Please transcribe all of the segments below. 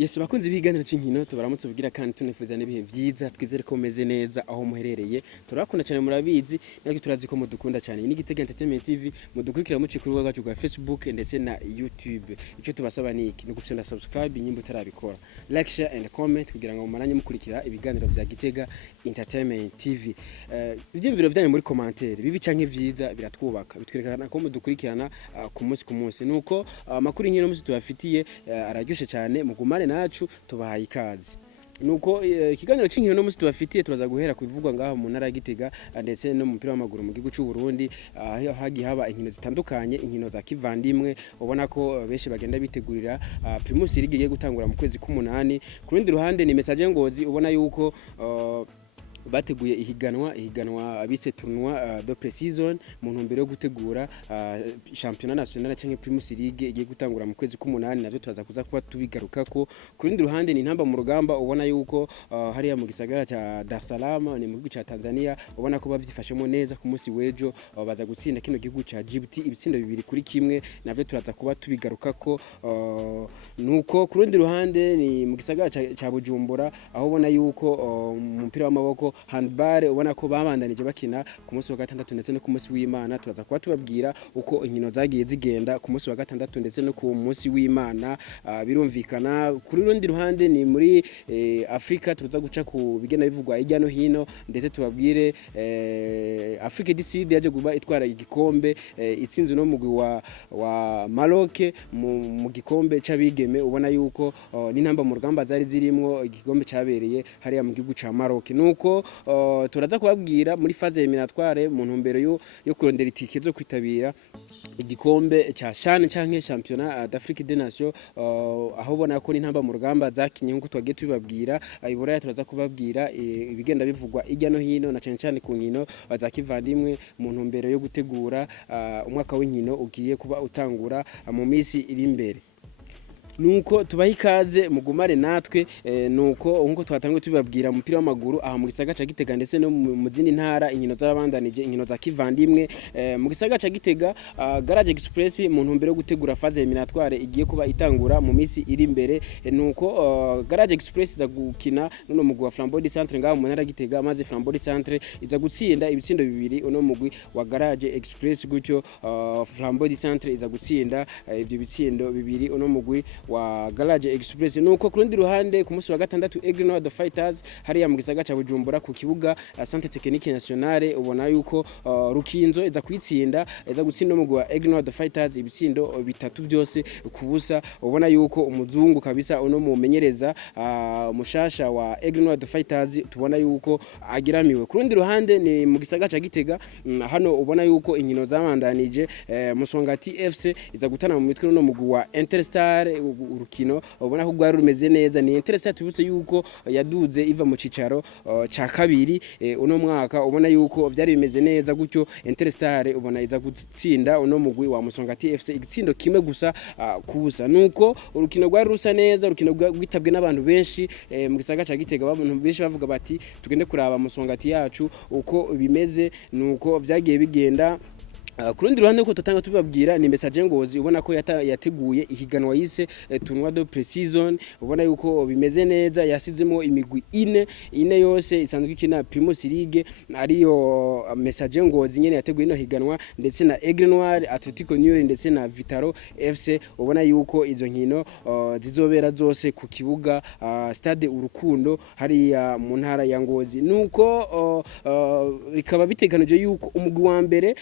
Yes bakunze ibiganiro c'inkino tubaramutse ubugira kandi tunefuza n'ibihe vyiza twizere ko meze neza aho muherereye turakunda cyane murabizi natwe turazi ko mudukunda cyane ni Gitega Entertainment Tv mudukurikira mu cikuru rwacu rwa Facebook ndetse na YouTube ico tubasaba ni iki no gufyonda subscribe nyimbo utarabikora like share and comment kugira ngo mumaranye mukurikira ibiganiro vya Gitega Entertainment TV ivyimviro vyanyu muri commentaire bibi canke vyiza biratwubaka bitwerekana ko mudukurikirana ku munsi nuko amakuru inkino musi tubafitiye araryoshe cyane mugumane nacu tubahaye ikaze nuko ikiganiro c'inkino no musi tubafitiye turaza guhera kubivugwa ngaho mu ntara ya Gitega ndetse no mu mupira w'amaguru mu gihugu cy'u Burundi hagi haba inkino zitandukanye inkino za kivandimwe ubona ko benshi bagenda bitegurira Primus League igiye gutangura mu kwezi k'umunani ku rundi ruhande ni message ngozi ubona yuko bateguye ihiganwa abise tournoi de pré-saison mu ntumbero yo gutegura championnat national cyangwa Primus League igiye gutangura mu kwezi k'umunani navyo turaza kuza kuba tubigarukako ku rundi ruhande ni ntamba mu rugamba ubona yuko hariya mu gisagara ca Dar es Salaam ni mu gihugu ca Tanzania ubona ko bavyifashemo neza ku munsi wejo baza gutsinda kino gihugu ca Djibouti ibitsindo 2-1 navyo turaza kuba tubigarukako nuko ku rundi ruhande ni mu gisagara ca Bujumbura aho ubona yuko umupira w'amaboko handball ubona ko babandanije bakina ku munsi wa gatandatu ndetse no ku munsi w'Imana turaza kuba tubabwira uko inkino zagiye zigenda ku munsi wa gatandatu ndetse no ku munsi w'Imana birumvikana kuri rundi ruhande ni muri Afrika tuza guca ku bigena bivugwa ijya no hino ndetse tubabwire Afrika DC yaje guba itwara igikombe itsinze no mugwi wa Maroc mu gikombe c'abigeme ubona yuko n'intamba mu rugamba zari zirimwo igikombe cabereye hariya mu gihugu ca Maroc nuko turaza kubabwira muri phase eliminatoire mu ntumbero yo kurondera itike zo kwitabira igikombe ca CHAN canke championnat d'Afrique des Nations aho bona ko n'intamba mu rugamba zakinye nkuko twagiye tubabwira Bulaya turaza kubabwira ibigenda bivugwa ijya no hino na cyane ku nkino bazakivandimwe mu ntumbero yo gutegura umwaka w'inkino ugiye kuba utangura mu misi iri imbere nuko tubaha ikaze mugumare natwe nuko nkuko twatangiye tubabwira umupira w'amaguru aha mu gisagara ca Gitega ndetse no mu zindi ntara inkino z'abandanije inkino za kivandimwe mu gisagara ca Gitega Garage Express mu ntumbero yo gutegura phase eliminatoire igiye kuba itangura mu misi iri imbere nuko Garage Express za gukina no mugwi wa Flambeau du Centre ngaho mu ntara Gitega maze Flambeau du Centre iza gutsinda ibitsindo 2 uno mugwi wa Garage Express gutyo Flambeau du Centre iza gutsinda ibyo bitsindo 2 uno mugwi wa Garage Express nuko kurundi ruhande ku munsi wa gatandatu Aigle the Fighters hariya mu gisagara ca Bujumbura ku kibuga Centre Technique Nationale ubona yuko Rukinzo iza kwitsinda iza gutsinda mu gwa Aigle the Fighters ibitsindo 3 byose kubusa ubona yuko umuzungu kabisa uno mumenyereza mushasha wa Aigle the Fighters tubona yuko agiramiwe kurundi ruhande ni mu gisagara ca Gitega hano ubona yuko inkino zabandanije Musongati FC iza gutana mu mitwe no mugwi wa Interstar urukino ubona ko rwari rumeze neza ni Interstar tubutse yuko yaduze iva mu cicaro ca kabiri uno mwaka ubona yuko vyari bimeze neza gutyo Interstar ubona iza gutsinda uno mugwi wa Musongati FC igitsindo kimwe gusa kubusa nuko urukino rwari rusa neza urukino rwitabwe n'abantu benshi mu gisagara ca Gitega abantu benshi bavuga bati tugende kuraba Musongati yacu uko bimeze nuko vyagiye bigenda kurundi ruhande ko tutanga tubabwira ni message ngozi ubona ko yateguye ihiganwa yise tournoi de pré-saison ubona yuko bimeze neza yasizemo imigwi ine yose isanzwe ikina Primus League ariyo message ngozi nyene yateguye no higanwa ndetse na Aigle Noir Atletico New ndetse na Vitaro FC ubona yuko izo nkino zizobera zose ku kibuga stade Urukundo hariya mu ntara ya Ngozi nuko bikaba biteganije yuko umugwi wa mbere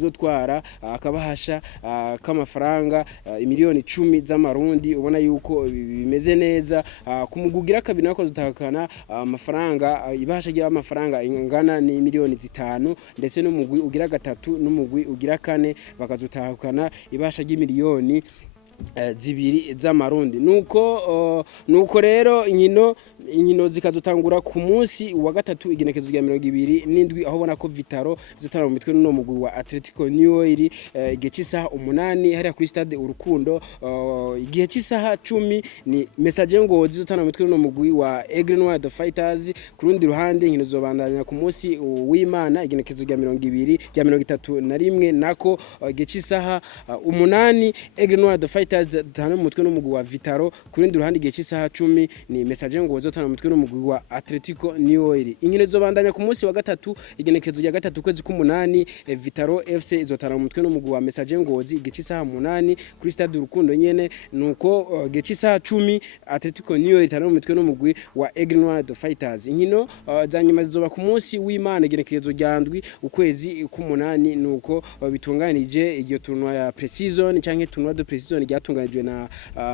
uzotwara akabahasha k'amafaranga miliyoni 10 z'amarundi ubona yuko bimeze neza kumugugira kabiri nako zutakana amafaranga ibahasha giye amafaranga ingana ni miliyoni 5 ndetse n'umugwi ugira gatatu n'umugwi ugira kane bakazutakana ibahasha y'imiliyoni 2 z'amarundi nuko rero inkino zikazotangura ku munsi wa gatatu igenekezo rya 27 aho bona ko Vitaro zotara mu mitwe no mugwi wa Atletico New iri igihe cy'isaha 8 hariya kuri stade Urukundo igihe cy'isaha 10 ni message ngo zotara mu mitwe no mugwi wa Aigle Noir the Fighters kurundi ruhande inkino zobandanya ku munsi w'Imana igenekezo rya 31 nako igihe cy'isaha 8 Aigle Noir the Fighters Fighters zotana mu mutwe n'umugwi wa Vitaro kurindi ruhande igihe cy'isaha 10 ni Message ngo zotana mu mutwe n'umugwi wa Atletico Niori. Inkino zobandanya ku munsi wa gatatu igenekerezo rya gatatu kwezi k'umunani Vitaro FC izotana mu mutwe n'umugwi wa Message Ngozi igihe cy'isaha 8 kuri stade Urukundo nyene nuko igihe cy'isaha 10 Atletico Niori itana mu mutwe n'umugwi wa Egnoid Fighters. Inkino zanyuma zizoba ku munsi w'Imana igenekerezo rya ndwi ukwezi k'umunani nuko bitunganije iryo tournoi ya Precision canke tournoi de Precision ryatunganijwe na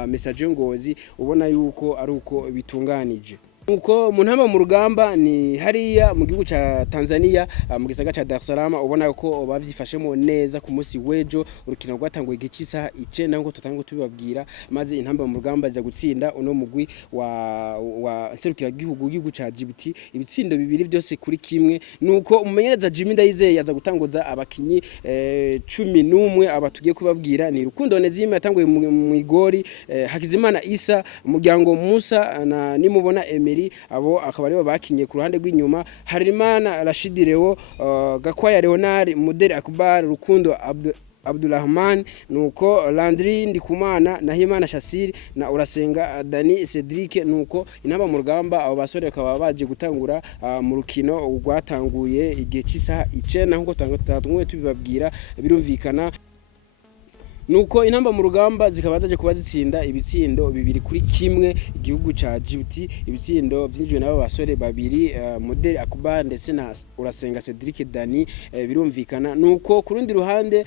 Message Ngozi ubona yuko ari uko bitunganije. Nuko mu ntamba mu rugamba ni hariya mu gihugu ca Tanzania mu gisaga ca Dar es Salaam ubona ko bavyifashemo neza ku munsi wejo urukino rwatanguye igicisa 9 ngo tutango tubibabwira maze intamba mu rugamba za gutsinda uno mugwi wa serukira gihugu ca Djibouti ibitsindo bibiri byose kuri kimwe nuko umumenyereza Jimmy Ndayizeye yaza gutanguza abakinyi 11 abatugiye kubabwira ni Rukundo Nezime yatanguye mu igori Hakizimana Isa umuryango Musa na nimubona Emery abo akaba aribo bakinye ku ruhande rw'inyuma Harimana Rashid Leo Gakwaya Leonard Muderi Akbar Rukundo Abdulrahman nuko Landry Ndikumana na Himana Shasiri na Urasenga Dani Cedric nuko intamba mu rugamba abo basore bakaba baje gutangura mu rukino rwatanguye igihe cy'isaha 9 nkuko tangwe tubibabwira birumvikana nuko intamba mu rugamba zikaba zaje kuba zitsinda ibitsindo bibiri kuri kimwe igihugu ca Djibouti ibitsindo byinjwe nabo basore babiri Model Akuba ndetse na Urasenga Cedric Dani birumvikana nuko kurundi ruhande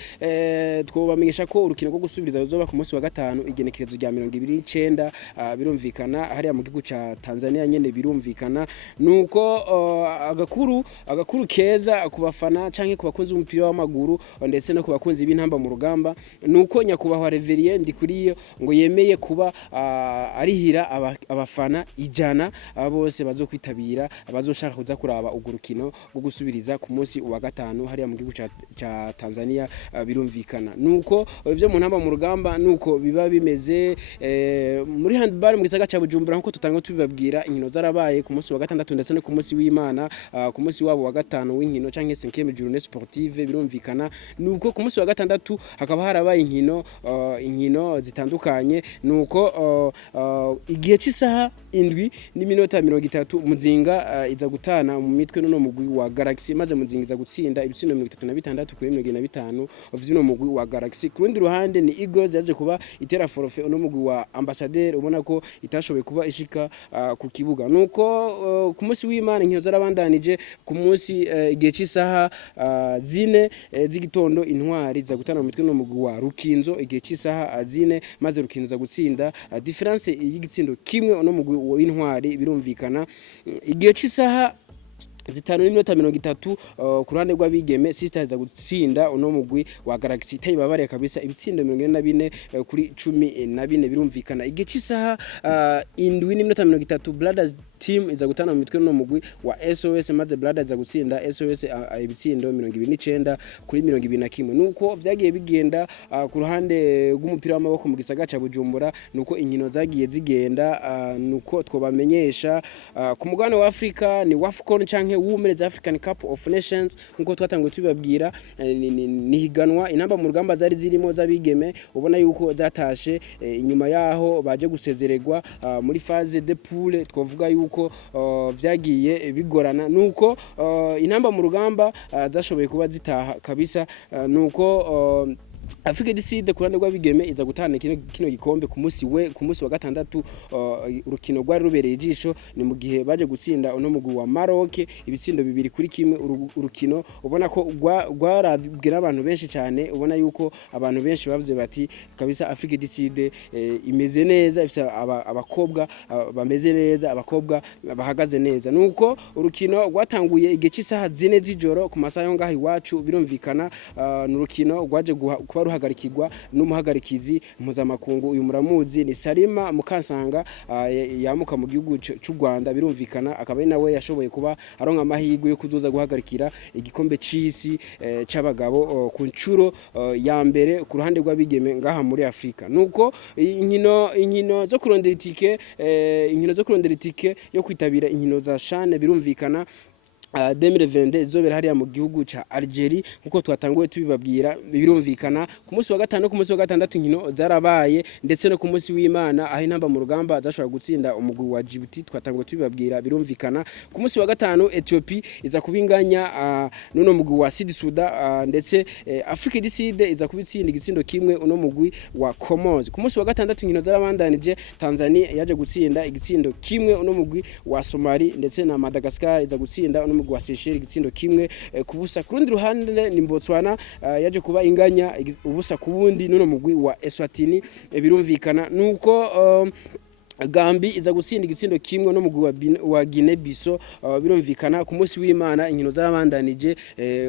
twobamenyesha ko urukino rwo gusubiriza ruzoba ku munsi wa gatanu igenekerezo rya 29 birumvikana hariya mu gihugu ca Tanzania nyene birumvikana nuko agakuru keza kubafana canke kubakunzi umupira w'amaguru ndetse no kubakunzi b'intamba mu rugamba nuko nyakubahwa Reverien Ndikuriyo ngo yemeye kuba arihira abafana ijana bose bazokwitabira abazoshaka kuza kuraba ugurukino rwo gusubiriza ku munsi wa gatanu hariya mu gihugu ca Tanzania birumvikana nuko ivyo mu ntamba mu rugamba nuko biba bimeze muri handball mu gisaga ca Bujumbura nkuko tutanga tubibabwira inkino zarabaye ku munsi wa gatandatu ndetse no ku munsi w'Imana ku munsi wabo wa gatanu w'inkino canke 5e journée sportive birumvikana nuko ku munsi wa gatandatu hakaba harabaye inkino zitandukanye nuko igihe cy'isaha 7 n'iminota 30 Muzinga iza gutana mu mitwe no mugwi wa Galaxy maze Muzinga iza gutsinda ibitsindo 36 kuri 75 vy'uno mugwi wa Galaxy kurundi ruhande ni Eagles yaje kuba itera forfait no mugwi wa Ambassadeur ubona ko itashoboye kuba ishika ku kibuga nuko ku munsi w'Imana inkino zarabandanije ku munsi igihe cy'isaha 4 z'igitondo intwari za gutana mu mitwe no mugwi wa Rukinzo igihe cy'isaha 4 maze Rukinzo za gutsinda difference y'igitsindo kimwe no mugwi w'intwari birumvikana igihe cy'isaha 5:30 ku ruhande rw'abigeme Sisters za gutsinda uno mugwi wa Galaxy tayibabare kabisa ibitsindo 44 kuri 14 birumvikana igihe cy'isaha 7:30 Brothers team iza gutana mu mitwe no mugwi wa SOS maze Brothers za gutsinda SOS ibitsindo 29 kuri 21 nuko vyagiye bigenda ku ruhande rw'umupira w'amaboko mu gisaga ca Bujumbura nuko inkino zagiye zigenda nuko twobamenyesha ku mugabane wa Afrika ni WAFCON canke Women's African Cup of Nations nkuko twatangiye tubibabwira ni higanwa intamba mu rugamba zari zirimo zabigeme ubona yuko zatashe inyuma yaho baje gusezererwa muri phase de poule twavuga yuko vyagiye bigorana nuko intamba mu rugamba zashoboye kuba zitaha kabisa nuko Afrika diside kurande rw'abigeme iza gutana kino gikombe ku munsi wa gatandatu urukino rwari rubereye ijisho ni mu gihe baje gutsinda uno mugwi wa Maroc ibitsindo bibiri kuri kimwe urukino ubona ko rwarabwira abantu benshi cyane ubona yuko abantu benshi bavuze bati kabisa Afrika diside imeze neza ifite abakobwa bameze neza abakobwa bahagaze neza nuko urukino rwatanguye igihe cy'isaha 4 z'ijoro ku masaha yo ngaho iwacu birumvikana n'urukino rwaje kuba ruhagarikirwa n'umuhagarikizi mpuzamakungu uyu muramuzi ni Salima Mukansanga yamuka mu gihugu cy'u Rwanda birumvikana akaba nawe yashoboye kuba aronka amahirwe yo kuzoza guhagarikira igikombe c'isi c'abagabo ku ncuro ya mbere ku ruhande rw'abigeme ngaha muri Afrika nuko inkino zo kurondera itike yo kwitabira inkino za CHAN birumvikana 2020 izobera hariya mu gihugu ca Algeria nkuko twatanguye tubibabwira birumvikana ku munsi wa gatanu ku munsi wa gatandatu inkino zarabaye ndetse no ku munsi w'Imana aho intamba mu rugamba zashobora gutsinda umugwi wa Djibouti twatanguye tubibabwira birumvikana ku munsi wa gatanu Ethiopia iza kubinganya nuno mugwi wa Sud Sudan ndetse Afrique du Sud iza kubitsinda igitsindo kimwe uno mugwi wa Comoros ku munsi wa gatandatu inkino zarabandanije Tanzania yaje gutsinda igitsindo kimwe uno mugwi wa Somali ndetse na Madagascar iza gutsinda uno mugwi wa Seychelles igitsindo kimwe kubusa ku rundi ruhande ni Botswana yaje kuba inganya ubusa kubundi nuno mugwi wa Eswatini birumvikana nuko Gambi iza gutsinda igitsindo kimwe no mugwi wa Guinea Bissau birumvikana ku munsi w'Imana inkino zarabandanije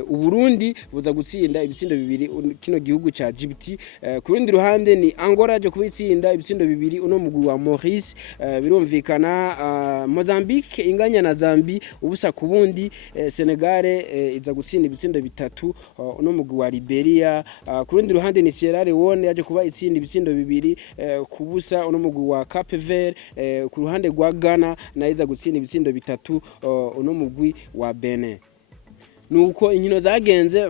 Uburundi buza gutsinda ibitsindo bibiri kino gihugu ca Djibouti ku rundi ruhande ni Angola yaje kubitsinda ibitsindo bibiri uno mugwi wa Maurice birumvikana Mozambique inganya na Zambie ubusa kubundi Senegal iza gutsinda ibitsindo bitatu uno mugwi wa Liberia ku rundi ruhande ni Sierra Leone yaje kuba itsinda ibitsindo bibiri kubusa uno mugwi wa Cape Verde ku ruhande rwa Ghana naiza gutsinda ibitsindo bitatu uno mugwi wa Benin nuko inkino zagenze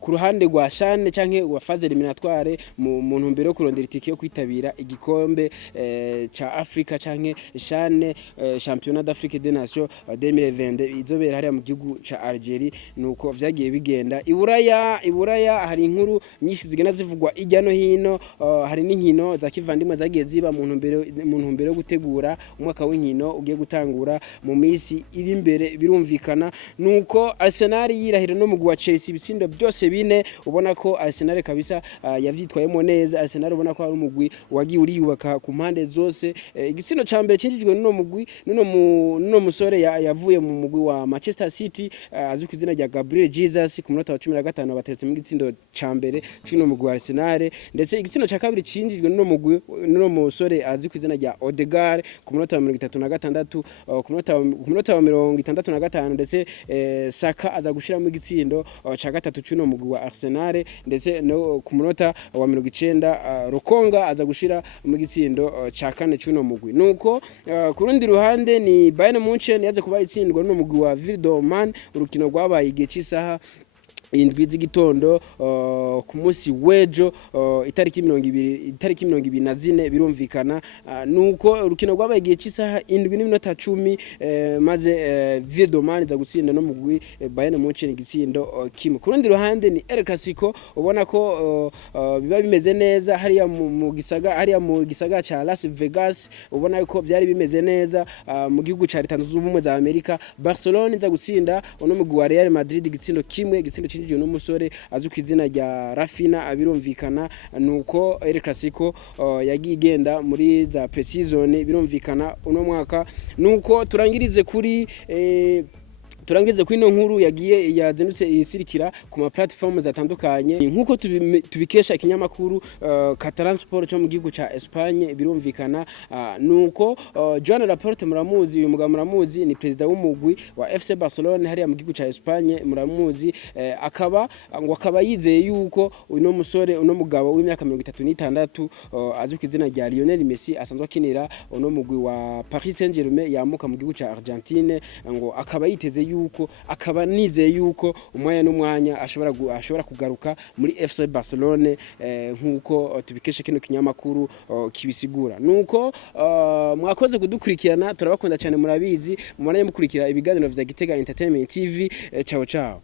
ku ruhande rwa Shane canke wa phase eliminatoire mu ntumbero yo kurondera itike yo kwitabira igikombe ca Africa canke Shane Championnat d'Afrique des Nations 2020 izobera hariya mu gihugu ca Algeria nuko vyagiye bigenda Iburaya hari inkuru nyinshi zigena zivugwa ijya no hino hari n'inkino za kivandimwe zagiye ziba mu ntumbero yo gutegura umwaka w'inkino ugiye gutangura mu misi iri imbere birumvikana nuko Arsenal yirahira no mugwi wa Chelsea ibitsindo byose bine ubona ko Arsenal kabisa yavyitwayemo neza Arsenal ubona ko ari umugwi wagiye uriyubaka ku mpande zose igitsindo ca mbere cinjijwe no mugwi no musore yavuye mu mugwi wa Manchester City azwi ku izina rya Gabriel Jesus ku munota wa 15 batetse mu gitsindo ca mbere cy'uno mugwi wa Arsenal ndetse igitsindo ca kabiri cinjijwe no mugwi no musore azwi ku izina rya Odegaard ku munota wa 36 ku munota wa 65 ndetse Saka aza gushira mu gitsindo ca gatatu cy'uno mugwi wa Arsenal ndetse no ku munota wa 90 Rukonga aza gushira mu gitsindo ca kane cy'uno mugwi nuko ku rundi ruhande ni Bayern Munchen yaje kuba itsindwa no mugwi wa Vildoman urukino rwabaye igihe cy'isaha indwi z'igitondo ku munsi wejo itariki 24 birumvikana nuko urukino rwabaye igihe cy'isaha indwi n'iminota 10 maze Vildoman za gutsinda no mugwi Bayern Munchen igitsindo kimwe ku rundi ruhande ni El Clasico ubona ko biba bimeze neza hariya mu gisaga ca Las Vegas ubona ko byari bimeze neza mu gihugu ca Leta Zunze Ubumwe za Amerika Barcelona za gutsinda no mugwi wa Real Madrid igitsindo kimwe igitsindo cinjije no musore azwi ku izina rya Rafina abirumvikana nuko El Clasico yagiye igenda muri za pre-season birumvikana uno mwaka nuko turangirize kuri ino nkuru yagiye yazindutse isirikira ku ma platforms zatandukanye nkuko tubikesha ikinyamakuru Catalan Sport cyo mu gihugu ca Espagne birumvikana nuko Joan Laporte muramuzi uyu mugabo muramuzi ni president w'umugwi wa FC Barcelona hariya mu gihugu ca Espagne muramuzi akaba yizeye yuko uno musore uno mugabo w'imyaka 36 azwi ku izina rya Lionel Messi asanzwe akinira uno mugwi wa Paris Saint-Germain yamuka mu gihugu ca Argentine ngo akaba yiteze yuko akaba nizeye yuko umwanya n'umwanya ashobora kugaruka muri FC Barcelona nkuko tubikesha kino kinyamakuru kibisigura nuko mwakoze kudukurikirana turabakunda cyane murabizi mubona mukurikira ibiganiro vya Gitega Entertainment TV ciao ciao